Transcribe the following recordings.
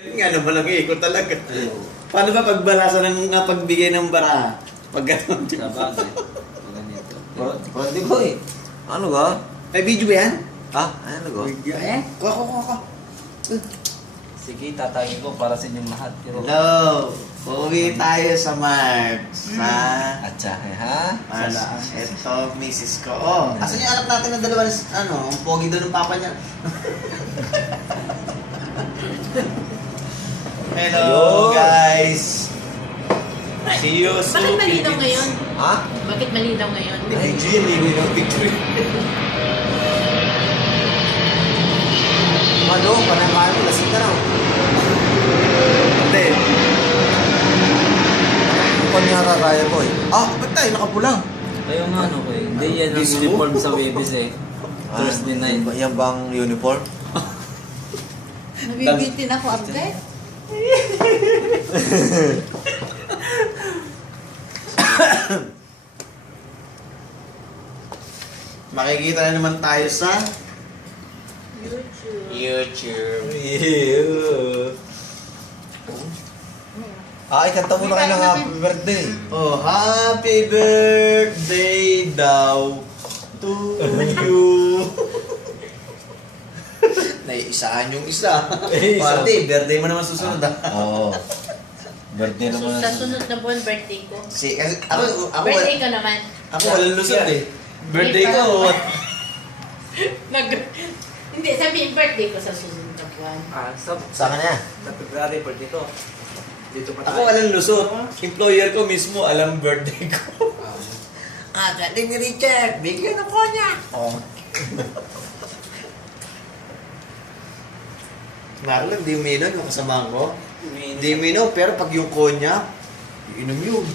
Nga naman ang ikot talaga. Paano ba pagbalasan ng pagbigay ng bara? Pag gano'n. Sabagay. Ganito. Pwede ko eh. Ano ga? May video ba yan? Ah, ano ga? Eh? Kuha. Sige, tatagin ko para sa inyong lahat. Pero... Hello! Uwi tayo sa March. Sa... Atsahe, ha? March. Ito, misis ko. Oh, asan yung anak natin na dalawa? Ano, ang pogi doon ng papa niya. Hello, Ayun. guys! See you soon. Bakit malinaw ngayon? Ha? Bakit malinaw ngayon? Ay, Gin, hindi ng picture. Ano? Panakain mo, lasing ka na. Hindi. Kung nga kakaya ko eh. Ah, ba't tayo nakapula? Kayo nga ano ko eh. Hindi yan ang Disco? uniform sa Webis eh. Thursday night. Yan bang uniform? Nabibitin ako, update. Makikita na naman tayo sa YouTube. Ew. Ah, ikanta mo na kayo ng happy birthday. Oh, happy birthday daw to you. Naiisaan yung isa. Pati, birthday mo naman susunod ah. Oo. Birthday naman. Sa sunod na buwan, birthday ko. Kasi ako Birthday ko naman. ako walang lusot eh. Birthday ko. Hindi, sabihin birthday ko sa susunod na buwan. Sa kanya. Sa February per dito. Dito pa Ako walang lusot. Employer ko mismo alam birthday ko. Galing ni Richard. Bigyan ako niya. Oh. Marlon, di uminom yung kasamahan ko. Hindi uminom, pero pag yung konya, inom yun.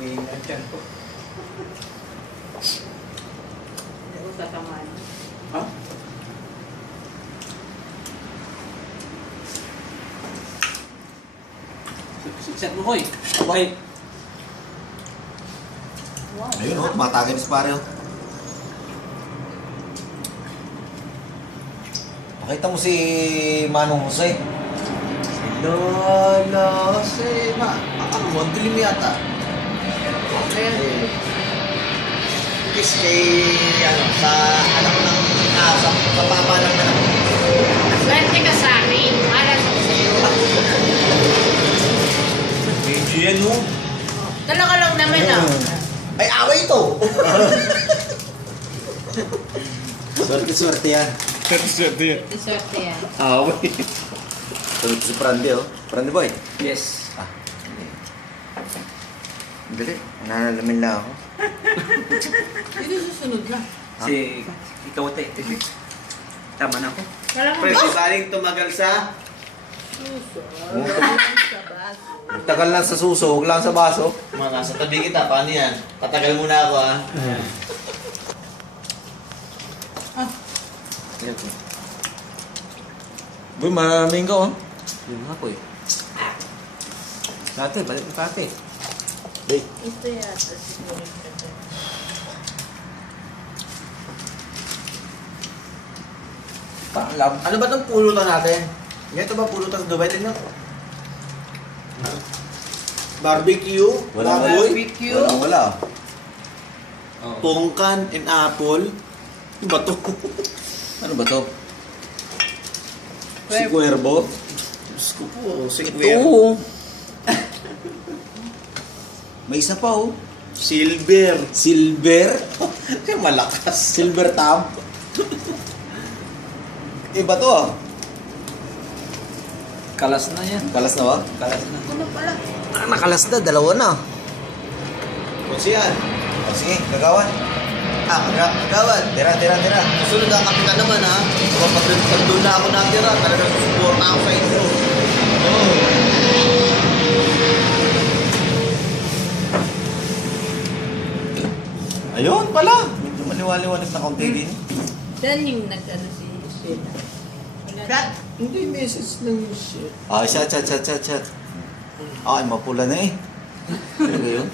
Umiingat yan po. Hindi ko sasamahan. Ha? Set mo ko eh. Okay. Wow. Ayun oh, tumatagay si pare oh. Nakita mo si Manong Jose? Lola, si mo, ang dilim yata. Kiss kay, sa anak ng, sa papa ng anak. Swerte ka sa akin. Alas ko sa'yo. Medyo yan no? Talaga lang naman ah. Ay, away ito! Swerte yan. Swerte yan. Swerte yan. Away. Tulad si Prande oh. Prande boy. Yes. Dali, nanalamin lang ako. Hindi susunod na. Si ikaw te. Tama na ako. Kala mo Pre, ba? si Saling tumagal sa... Sa baso. Tagal lang sa suso, huwag lang sa baso. Mga nasa tabi kita, paano yan? Patagal muna ako ah. Boy, maraming ka oh. Yun nga po eh. Dati, balik mo dati. Boy. Ito yata siguro yung ganda. Paalam. Ano ba itong pulutan natin? Ito ba pulutan sa Dubai? Tingnan ko. Barbecue, Wala. baboy, Barbecue. Wala. pongkan, and apple. Ano ba ito? Ano ba to? Si Cuervo? Diyos ko po, si Ito. Kuya. May isa pa oh. Silver. Silver. Kaya malakas. Silver tab. Iba to ah. Kalas na yan. Kalas na ba? Kalas na. Ano pala? Nakalas na, dalawa na. Kung siyan. O sige, gagawan. Kagawad. Tira. Susunod ang kapitan naman ha. Pag doon na ako natira, talagang susuporta ako sa inyo. Ayun pala. Medyo maliwaliwanag na kaunti din. Diyan yung nag-ano si Sheila. Kat, hindi message ng shit. Ah, chat. Ay, mapula na eh. Ano ba yun?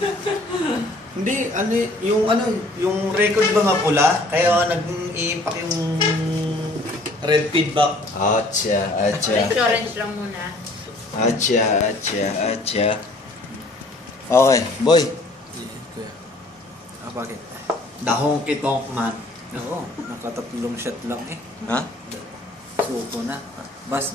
Hindi, yung record ba mapula? Kaya nag-iipak yung Red feedback. Acha, acha. Orange lang muna. Acha. Okay, boy. Kuya. Bakit? Dahong kitong man. Oo, nakatatlong shot lang eh. Ha? Suko na. Bas.